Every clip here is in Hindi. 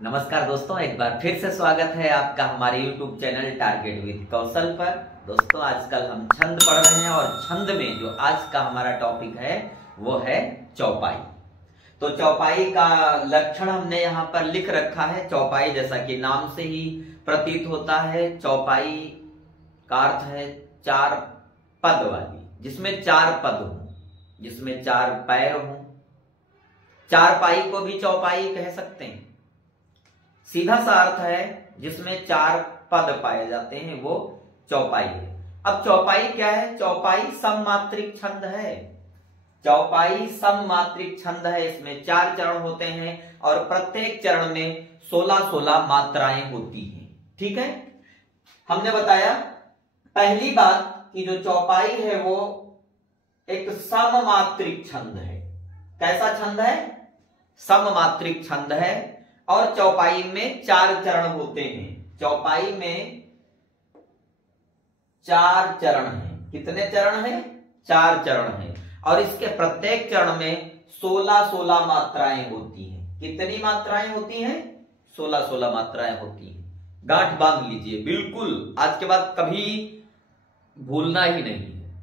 नमस्कार दोस्तों, एक बार फिर से स्वागत है आपका हमारे YouTube चैनल टारगेट विद कौशल पर। दोस्तों, आजकल हम छंद पढ़ रहे हैं और छंद में जो आज का हमारा टॉपिक है वो है चौपाई। तो चौपाई का लक्षण हमने यहाँ पर लिख रखा है। चौपाई जैसा कि नाम से ही प्रतीत होता है, चौपाई का अर्थ है चार पद वाली, जिसमें चार पद हो, जिसमें चार पैर हो। चारपाई को भी चौपाई कह सकते हैं। सीधा सा अर्थ है जिसमें चार पद पाए जाते हैं वो चौपाई है। अब चौपाई क्या है? चौपाई सममात्रिक छंद है। चौपाई सममात्रिक छंद है। इसमें चार चरण होते हैं और प्रत्येक चरण में 16-16 मात्राएं होती हैं। ठीक है, हमने बताया पहली बात कि जो चौपाई है वो एक सममात्रिक छंद है। कैसा छंद है? सममात्रिक छंद है और चौपाई में चार चरण होते हैं। चौपाई में चार चरण हैं। कितने चरण हैं? चार चरण हैं और इसके प्रत्येक चरण में 16-16 मात्राएं होती हैं। कितनी मात्राएं होती हैं? 16-16 मात्राएं होती हैं। गांठ बांध लीजिए, बिल्कुल आज के बाद कभी भूलना ही नहीं है।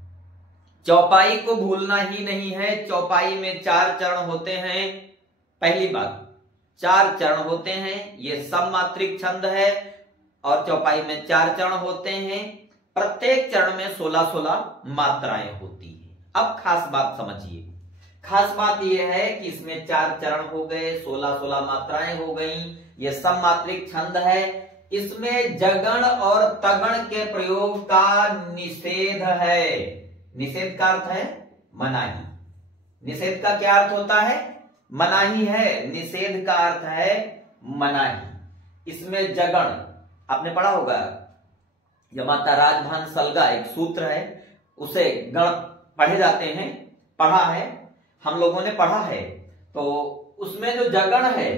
चौपाई को भूलना ही नहीं है। चौपाई में चार चरण होते हैं। पहली बात, चार चरण होते हैं, ये सममात्रिक छंद है और चौपाई में चार चरण होते हैं। प्रत्येक चरण में 16-16 मात्राएं होती हैं। अब खास बात समझिए। खास बात यह है कि इसमें चार चरण हो गए, 16-16 मात्राएं हो गई। ये सममात्रिक छंद है। इसमें जगण और तगण के प्रयोग का निषेध है। निषेध का अर्थ है मनाही। निषेध का क्या अर्थ होता है? मनाही है। निषेध का अर्थ है मनाही। इसमें जगण आपने पढ़ा होगा, यमाता राजभान सलगा एक सूत्र है, उसे गण पढ़े जाते हैं। पढ़ा है, हम लोगों ने पढ़ा है। तो उसमें जो जगण है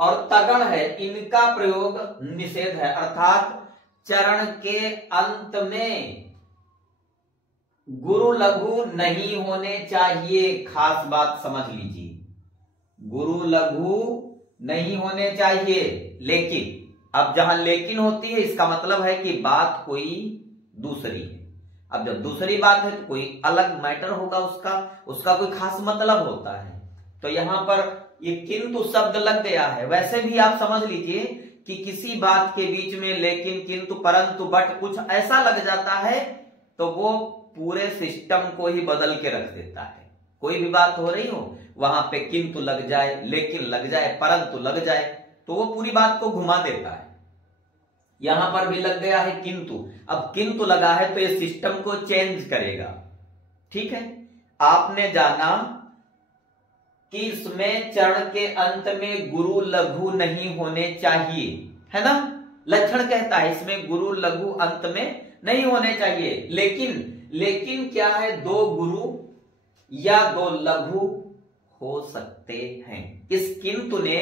और तगण है, इनका प्रयोग निषेध है। अर्थात चरण के अंत में गुरु लघु नहीं होने चाहिए। खास बात समझ लीजिए, गुरु लघु नहीं होने चाहिए। लेकिन, अब जहां लेकिन होती है इसका मतलब है कि बात कोई दूसरी है। अब जब दूसरी बात है तो कोई अलग मैटर होगा, उसका कोई खास मतलब होता है। तो यहां पर ये किंतु शब्द लग गया है। वैसे भी आप समझ लीजिए कि किसी बात के बीच में लेकिन, किंतु, परंतु, बट कुछ ऐसा लग जाता है तो वो पूरे सिस्टम को ही बदल के रख देता है। कोई भी बात हो रही हो, वहां पे किंतु लग जाए, लेकिन लग जाए, परंतु लग जाए, तो वो पूरी बात को घुमा देता है। यहां पर भी लग गया है किंतु। अब किंतु लगा है तो ये सिस्टम को चेंज करेगा। ठीक है, आपने जाना कि इसमें चरण के अंत में गुरु लघु नहीं होने चाहिए, है ना? लक्षण कहता है इसमें गुरु लघु अंत में नहीं होने चाहिए। लेकिन क्या है? दो गुरु या दो लघु हो सकते हैं। इस किंतु ने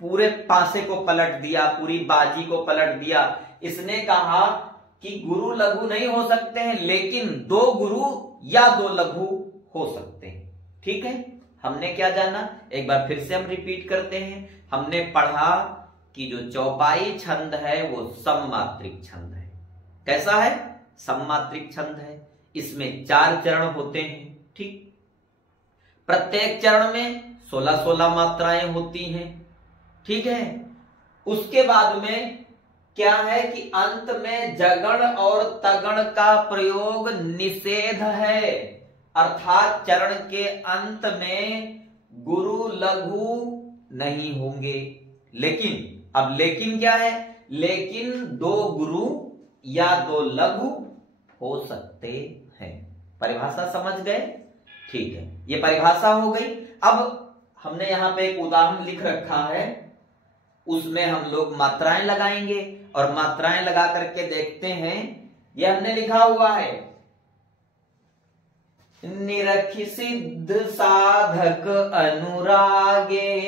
पूरे पासे को पलट दिया, पूरी बाजी को पलट दिया। इसने कहा कि गुरु लघु नहीं हो सकते हैं, लेकिन दो गुरु या दो लघु हो सकते हैं। ठीक है, हमने क्या जाना? एक बार फिर से हम रिपीट करते हैं। हमने पढ़ा कि जो चौपाई छंद है वो सममात्रिक छंद है। कैसा है? सममात्रिक छंद है। इसमें चार चरण होते हैं। ठीक, प्रत्येक चरण में 16-16 मात्राएं होती हैं। ठीक है, उसके बाद में क्या है कि अंत में जगण और तगण का प्रयोग निषेध है। अर्थात चरण के अंत में गुरु लघु नहीं होंगे। लेकिन, अब लेकिन क्या है? लेकिन दो गुरु या दो लघु हो सकते हैं। परिभाषा समझ गए? ठीक है, ये परिभाषा हो गई। अब हमने यहां पे एक उदाहरण लिख रखा है, उसमें हम लोग मात्राएं लगाएंगे और मात्राएं लगा करके देखते हैं। ये हमने लिखा हुआ है, निरखि सिद्ध साधक अनुरागे,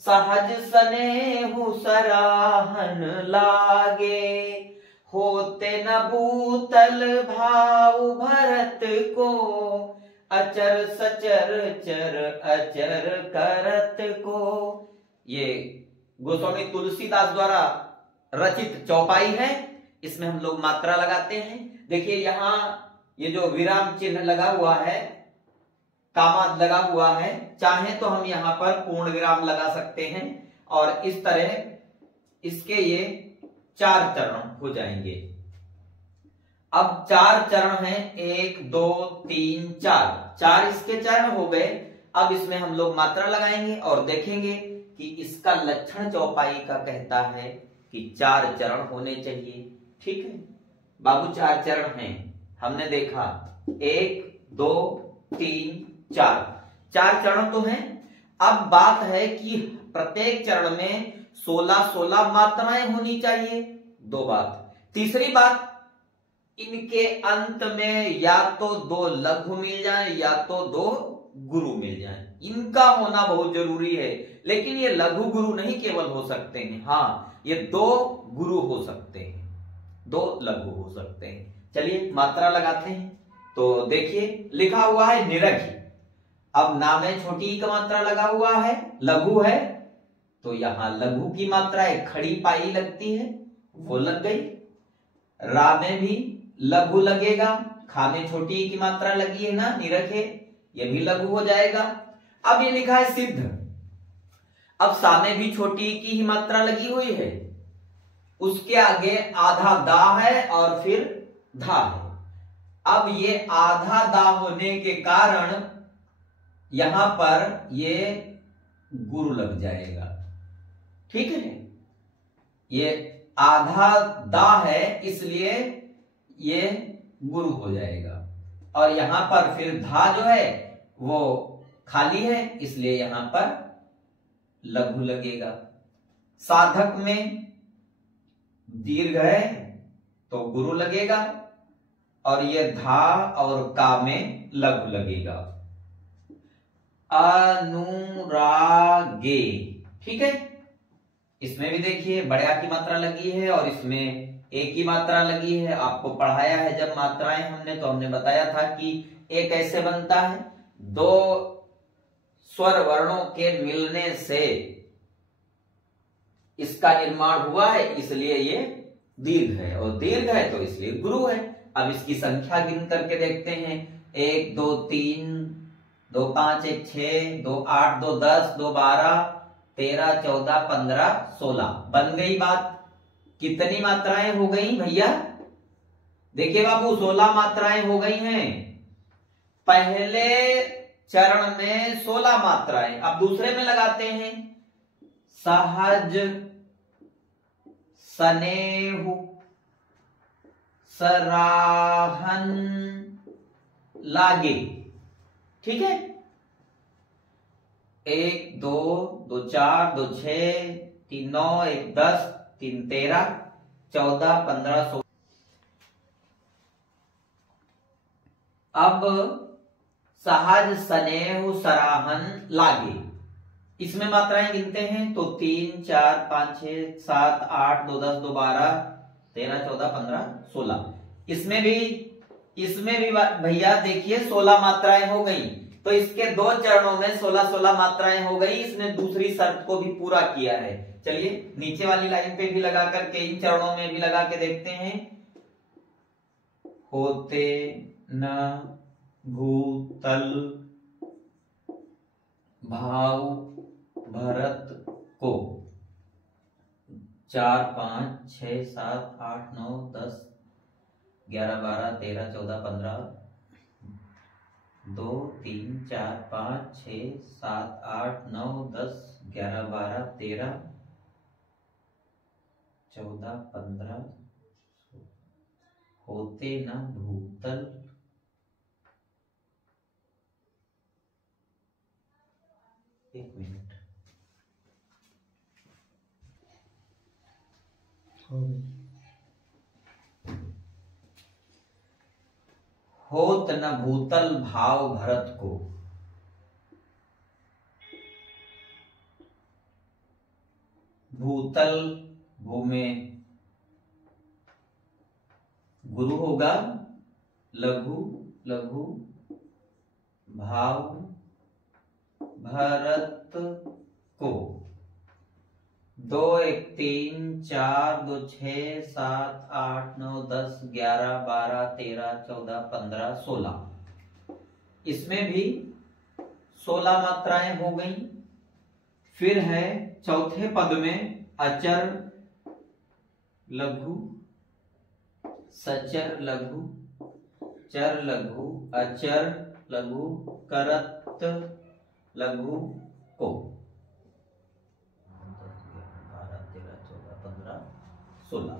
सहज स्नेहु सराहन लागे, होते न भूतल भाव भरत को, अचर सचर चर अचर करत को। ये गोस्वामी तुलसीदास द्वारा रचित चौपाई है। इसमें हम लोग मात्रा लगाते हैं। देखिए यहां ये जो विराम चिन्ह लगा हुआ है, कामा लगा हुआ है, चाहे तो हम यहां पर पूर्ण विराम लगा सकते हैं और इस तरह इसके ये 4 चरण हो जाएंगे। अब 4 चरण हैं, 1 2 3 4 इसके चरण हो गए। अब इसमें हम लोग मात्रा लगाएंगे और देखेंगे कि इसका लक्षण चौपाई का कहता है कि 4 चरण होने चाहिए। ठीक है बाबू, 4 चरण हैं, हमने देखा 1 2 3 4 चरण तो हैं। अब बात है कि प्रत्येक चरण में 16 मात्राएं होनी चाहिए। 2 बात। तीसरी बात, इनके अंत में या तो 2 लघु मिल जाए या तो 2 गुरु मिल जाए। इनका होना बहुत जरूरी है। लेकिन ये लघु गुरु नहीं केवल हो सकते हैं, हाँ ये 2 गुरु हो सकते हैं, 2 लघु हो सकते हैं। चलिए मात्रा लगाते हैं। तो देखिए लिखा हुआ है निरखी। अब नाम है छोटी का मात्रा लगा हुआ है, लघु है, तो यहां लघु की मात्रा एक खड़ी पाई लगती है, वो लग गई। रा में भी लघु लगेगा, खा में छोटी की मात्रा लगी है ना, निरखे, ये भी लघु हो जाएगा। अब ये लिखा है सिद्ध। अब सा में भी छोटी की ही मात्रा लगी हुई है, उसके आगे आधा दा है और फिर धा है। अब ये आधा दा होने के कारण यहां पर ये गुरु लग जाएगा। ठीक है, ये आधा दा है इसलिए ये गुरु हो जाएगा। और यहां पर फिर धा जो है वो खाली है, इसलिए यहां पर लघु लगेगा। साधक में दीर्घ है तो गुरु लगेगा और ये धा और का में लघु लगेगा। अनुरागे, ठीक है, इसमें भी देखिए बड़े की मात्रा लगी है और इसमें एक की मात्रा लगी है। आपको पढ़ाया है जब मात्राएं हमने, तो हमने बताया था कि एक कैसे बनता है, 2 स्वर वर्णों के मिलने से इसका निर्माण हुआ है, इसलिए ये दीर्घ है, और दीर्घ है तो इसलिए गुरु है। अब इसकी संख्या गिन करके देखते हैं, 1 2 3 2 5 1 6 2 8 2 10 2 12 13 14 15 16 बन गई बात। कितनी मात्राएं हो गई भैया? देखिए बाबू 16 मात्राएं हो गई हैं। पहले चरण में 16 मात्राएं। अब दूसरे में लगाते हैं, सहज स्नेह सराहन लागे। ठीक है, 1 2 2 4 2 6 3 9 1 10 3 13 14 15 16। अब सहज स्नेह सराहन लागे, इसमें मात्राएं गिनते हैं तो 3 4 5 6 7 8 2 10 2 12 13 14 15 16। इसमें भी भैया देखिए 16 मात्राएं हो गई। तो इसके 2 चरणों में 16 मात्राएं हो गई। इसने दूसरी शर्त को भी पूरा किया है। चलिए नीचे वाली लाइन पे भी लगा करके इन चरणों में भी लगा के देखते हैं। होते न भूतल भाव भरत को 4 5 6 7 8 9 10 11 12 13 14 15 2 3 4 5 6 7 8 9 10 11 12 13 14 15 होते न भूतल एक मिनट होत न भूतल भाव भरत को। भूतल भू में गुरु होगा, लघु लघु भाव भरत को। 2 1 3 4 2 6 7 8 9 10 11 12 13 14 15 16। इसमें भी 16 मात्राएं हो गई। फिर है चौथे पद में अचर लघु, सचर लघु, चर लघु, अचर लघु, करत लघु को 12 13 14 15 16।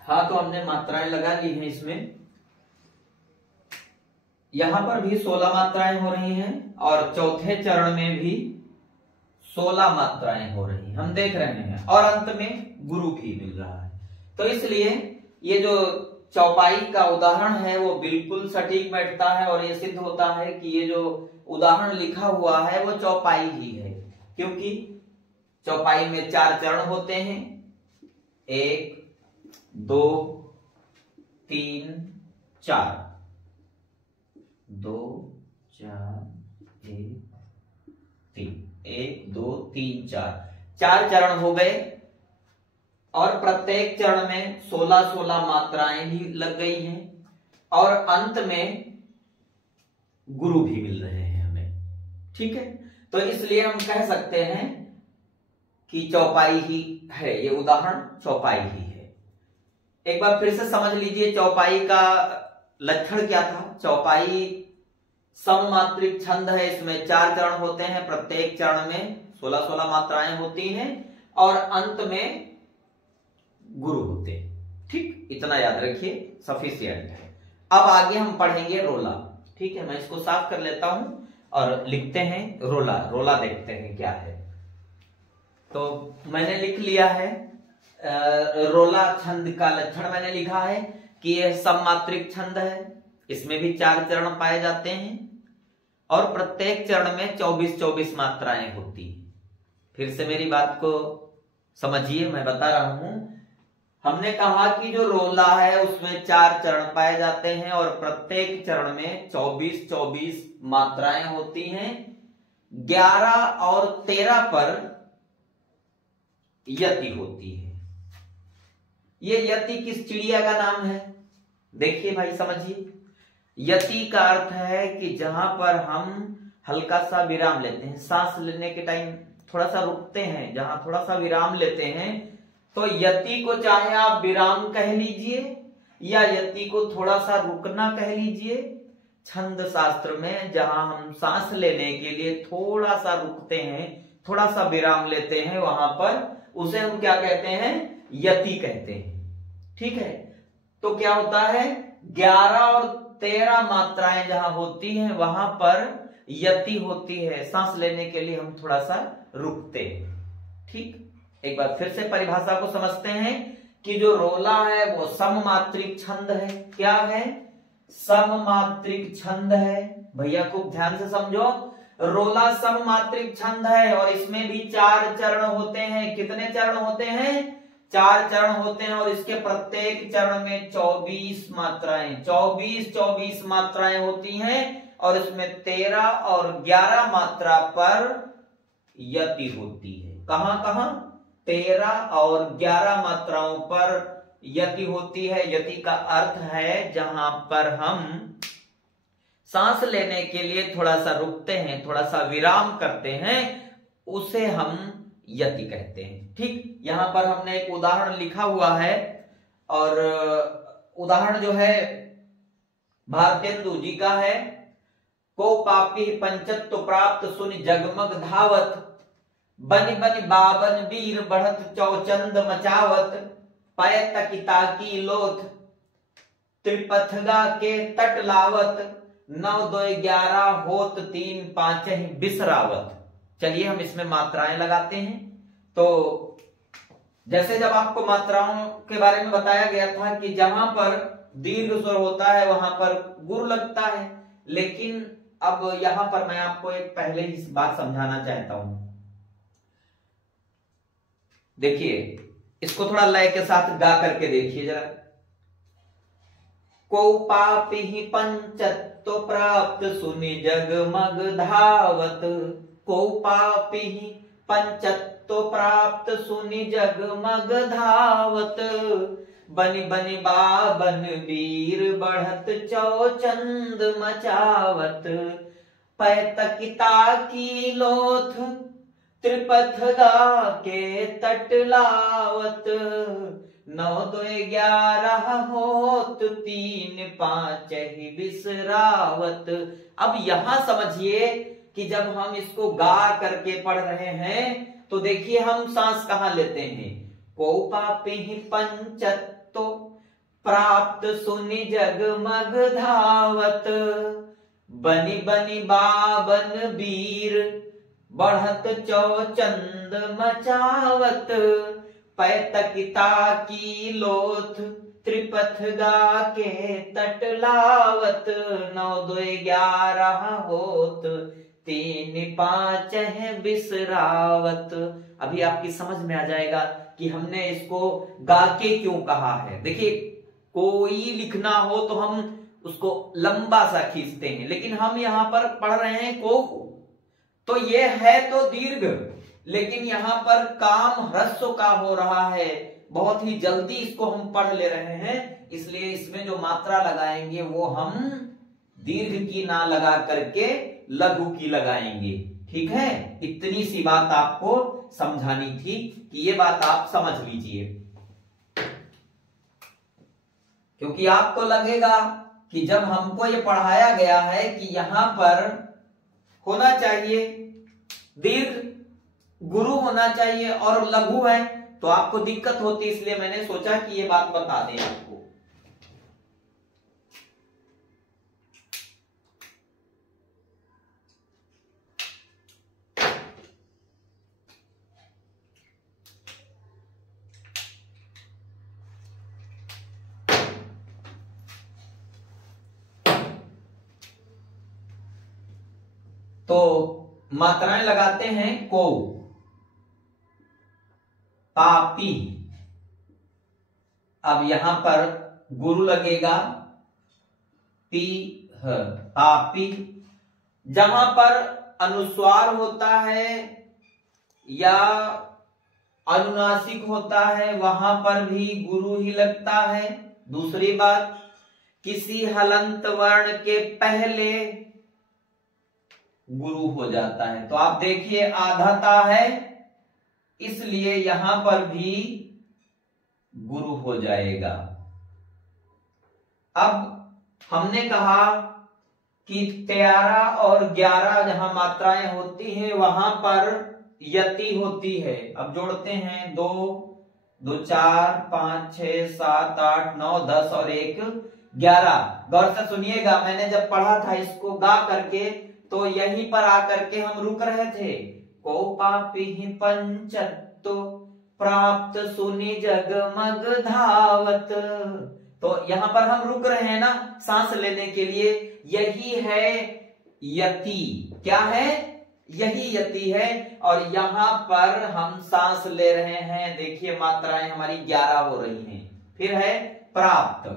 हाँ, तो हमने मात्राएं लगा ली हैं इसमें। यहां पर भी 16 मात्राएं हो रही हैं और चौथे चरण में भी 16 मात्राएं हो रही हैं, हम देख रहे हैं। और अंत में गुरु भी मिल रहा है। तो इसलिए ये जो चौपाई का उदाहरण है वो बिल्कुल सटीक बैठता है और ये सिद्ध होता है कि ये जो उदाहरण लिखा हुआ है वो चौपाई ही है, क्योंकि चौपाई में 4 चरण होते हैं, 1 2 3 4, 2 4 1 3, 1 2 3 4 चरण हो गए। और प्रत्येक चरण में 16-16 मात्राएं भी लग गई हैं और अंत में गुरु भी मिल रहे हैं हमें। ठीक है, तो इसलिए हम कह सकते हैं कि चौपाई ही है, ये उदाहरण चौपाई ही है। एक बार फिर से समझ लीजिए चौपाई का लक्षण क्या था। चौपाई सममात्रिक छंद है, इसमें 4 चरण होते हैं, प्रत्येक चरण में 16-16 मात्राएं होती हैं और अंत में गुरु होते हैं। ठीक, इतना याद रखिए, सफिशिएंट है। अब आगे हम पढ़ेंगे रोला। ठीक है, मैं इसको साफ कर लेता हूं और लिखते हैं रोला। रोला देखते हैं क्या है। तो मैंने लिख लिया है रोला छंद का लक्षण मैंने लिखा है कि यह सममात्रिक छंद है, इसमें भी 4 चरण पाए जाते हैं और प्रत्येक चरण में 24-24 मात्राएं होती हैं। फिर से मेरी बात को समझिए, मैं बता रहा हूं। हमने कहा कि जो रोला है उसमें 4 चरण पाए जाते हैं और प्रत्येक चरण में 24-24 मात्राएं होती हैं। 11 और 13 पर यति होती है। ये यति किस चिड़िया का नाम है? देखिए भाई, समझिए। यति का अर्थ है कि जहां पर हम हल्का सा विराम लेते हैं, सांस लेने के टाइम थोड़ा सा रुकते हैं, जहां थोड़ा सा विराम लेते हैं, तो यति को चाहे आप विराम कह लीजिए या यति को थोड़ा सा रुकना कह लीजिए। छंद शास्त्र में जहां हम सांस लेने के लिए थोड़ा सा रुकते हैं, थोड़ा सा विराम लेते हैं, वहां पर उसे हम क्या कहते हैं? यति कहते हैं। ठीक है, तो क्या होता है? 11 और 13 मात्राएं जहां होती हैं वहां पर यति होती है, सांस लेने के लिए हम थोड़ा सा रुकते हैं। ठीक, एक बार फिर से परिभाषा को समझते हैं कि जो रोला है वो सममात्रिक छंद है। क्या है? सममात्रिक छंद है। भैया खूब ध्यान से समझो, रोला सममात्रिक छंद है और इसमें भी 4 चरण होते हैं। कितने चरण होते हैं? 4 चरण होते हैं और इसके प्रत्येक चरण में 24 मात्राएं, 24-24 मात्राएं होती हैं और इसमें 13 और 11 मात्रा पर यति होती है। कहां कहां? 13 और 11 मात्राओं पर यति होती है। यति का अर्थ है जहां पर हम सांस लेने के लिए थोड़ा सा रुकते हैं, थोड़ा सा विराम करते हैं, उसे हम यति कहते हैं। ठीक, यहां पर हमने एक उदाहरण लिखा हुआ है और उदाहरण जो है भारतेंदु जी का है। को पापी पंचत्व प्राप्त सुन जगमग धावत, बन बन बाबन वीर बढ़त चौचंद मचावत, पय तकिता की लोथ त्रिपथगा के तट लावत, 9 2 11 होत 3 5 बिसरावत। चलिए हम इसमें मात्राएं लगाते हैं। तो जैसे जब आपको मात्राओं के बारे में बताया गया था कि जहां पर दीर्घ स्वर होता है वहां पर गुरु लगता है, लेकिन अब यहां पर मैं आपको एक पहले ही बात समझाना चाहता हूं। देखिए, इसको थोड़ा लय के साथ गा करके देखिए जरा। को पापी पंचत्व प्राप्त सुनि जगमग धावत। को पापी पंचत्व प्राप्त सुनि जगमग धावत। बनि बनि बाबन वीर बढ़त चौचंद मचावत। पैतकिता की लोथ त्रिपथ गा के तट लावत। 9 2 11 होत 3 5 ही बिसरावत। अब यहां समझिए कि जब हम इसको गा करके पढ़ रहे हैं तो देखिए हम सांस कहां लेते हैं। को पापी पंचत्व प्राप्त सुनि जगमग धावत। बनि बनि बाबन वीर बढ़त चौचंद मचावत। पैतकिता की लोथ त्रिपथ गा के तट लावत। 9 2 11 होत 3 5 है बिसरावत। अभी आपकी समझ में आ जाएगा कि हमने इसको गा के क्यों कहा है। देखिए कोई लिखना हो तो हम उसको लंबा सा खींचते हैं, लेकिन हम यहां पर पढ़ रहे हैं को, तो ये है तो दीर्घ, लेकिन यहां पर काम ह्रस्व का हो रहा है। बहुत ही जल्दी इसको हम पढ़ ले रहे हैं, इसलिए इसमें जो मात्रा लगाएंगे वो हम दीर्घ की ना लगा करके लघु की लगाएंगे। ठीक है, इतनी सी बात आपको समझानी थी कि ये बात आप समझ लीजिए, क्योंकि आपको लगेगा कि जब हमको ये पढ़ाया गया है कि यहां पर होना चाहिए दीर्घ, गुरु होना चाहिए और लघु है, तो आपको दिक्कत होती, इसलिए मैंने सोचा कि ये बात बता दें आपको। तो मात्राएं लगाते हैं। को पापी, अब यहां पर गुरु लगेगा पी ह, पापी। जहां पर अनुस्वार होता है या अनुनासिक होता है वहां पर भी गुरु ही लगता है। दूसरी बात, किसी हलंत वर्ण के पहले गुरु हो जाता है। तो आप देखिए आधाता है, इसलिए यहां पर भी गुरु हो जाएगा। अब हमने कहा कि 13 और 11 जहां मात्राएं होती हैं वहां पर यति होती है। अब जोड़ते हैं 2 2 4 5 6 7 8 9 10 और 1 11। गौर से सुनिएगा, मैंने जब पढ़ा था इसको गा करके तो यहीं पर आकर के हम रुक रहे थे। को पापी पंचत्व प्राप्त सुनि जगमग धावत। तो यहां पर हम रुक रहे हैं ना सांस लेने के लिए, यही है यति। क्या है? यही यति है। और यहां पर हम सांस ले रहे हैं, देखिए मात्राएं हमारी 11 हो रही हैं। फिर है प्राप्त,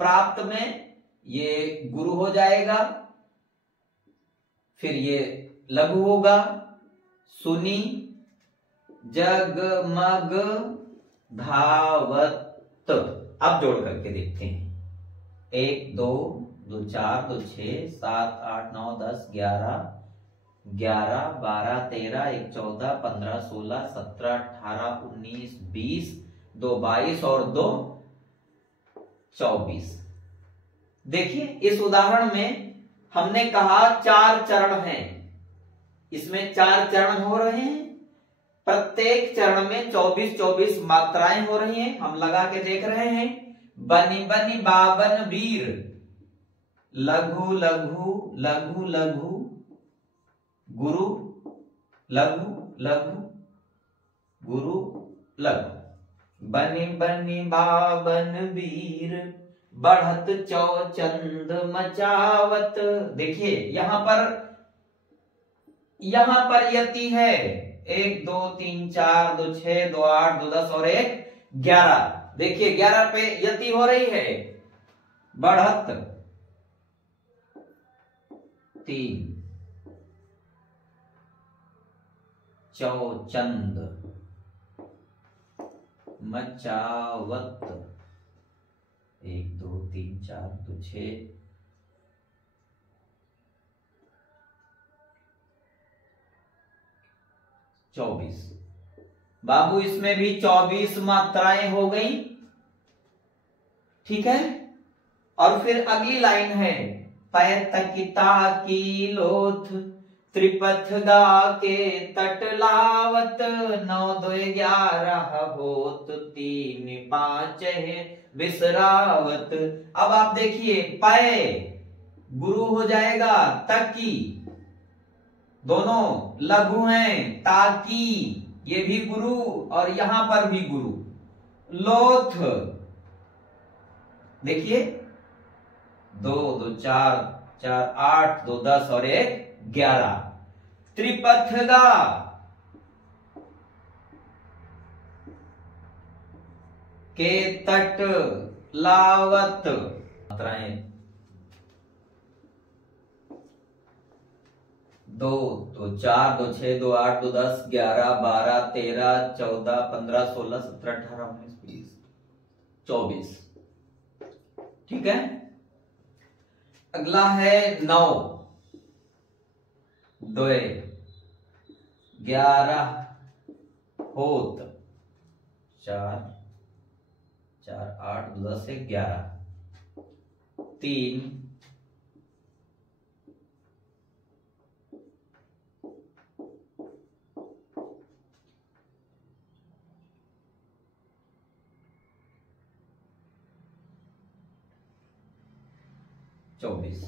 प्राप्त में ये गुरु हो जाएगा, फिर ये लघु होगा। सुनि जगमग धावत। अब जोड़ करके देखते हैं। 1 2 2 4 2 6 7 8 9 10 11 11 12 13 1 14 15 16 17 18 19 20 2 22 और 2 24। देखिए इस उदाहरण में हमने कहा 4 चरण हैं, इसमें 4 चरण हो रहे हैं। प्रत्येक चरण में 24-24 मात्राएं हो रही हैं। हम लगा के देख रहे हैं। बनि बनि बाबन वीर, लघु लघु लघु लघु, गुरु लघु लघु गुरु लघु। बनि बनि बाबन वीर बढ़त चौचंद मचावत। देखिए यहां पर यति है। 1 2 3 4 2 6 2 8 2 10 और 1 11। देखिए 11 पे यति हो रही है। बढ़त 3 चौचंद मचावत 1 2 3 4 2 6 24। बाबू इसमें भी 24 मात्राएं हो गई, ठीक है। और फिर अगली लाइन है पैतकिता की लोथ त्रिपथ गा के तट लावत 9 2 11 होत 3 5 विसरावत। अब आप देखिए पै गुरु हो जाएगा, तकी दोनों लघु हैं, ताकि ये भी गुरु और यहां पर भी गुरु। लोथ देखिए 2 2 4 4 8 2 10 और 1 11। त्रिपथगा के तट लावत मात्राएं 2 2 4 2 6 2 8 2 10 11 12 13 14 15 16 17 18 19 20 24, ठीक है। अगला है 9 2 11 होत 4 4 8 10 11 3 24।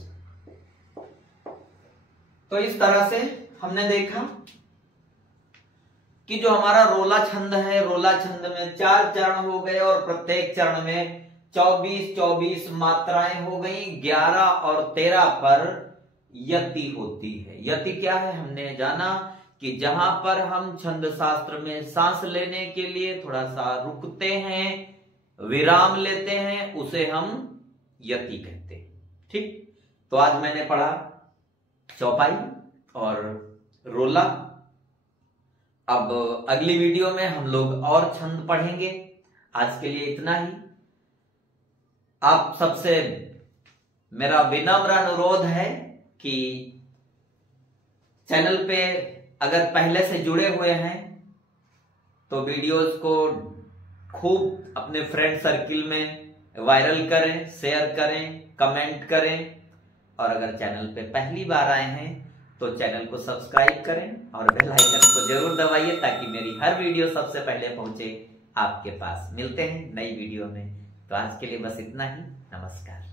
तो इस तरह से हमने देखा कि जो हमारा रोला छंद है, रोला छंद में 4 चरण हो गए और प्रत्येक चरण में 24 मात्राएं हो गई। 11 और 13 पर यति होती है। यति क्या है हमने जाना कि जहां पर हम छंद शास्त्र में सांस लेने के लिए थोड़ा सा रुकते हैं, विराम लेते हैं, उसे हम यति कहते हैं, ठीक। तो आज मैंने पढ़ा चौपाई और रोला। अब अगली वीडियो में हम लोग और छंद पढ़ेंगे। आज के लिए इतना ही। आप सबसे मेरा विनम्र अनुरोध है कि चैनल पे अगर पहले से जुड़े हुए हैं तो वीडियोस को खूब अपने फ्रेंड सर्किल में वायरल करें, शेयर करें, कमेंट करें। और अगर चैनल पे पहली बार आए हैं तो चैनल को सब्सक्राइब करें और बेल आइकन को जरूर दबाइए ताकि मेरी हर वीडियो सबसे पहले पहुंचे आपके पास। मिलते हैं नई वीडियो में। तो आज के लिए बस इतना ही। नमस्कार।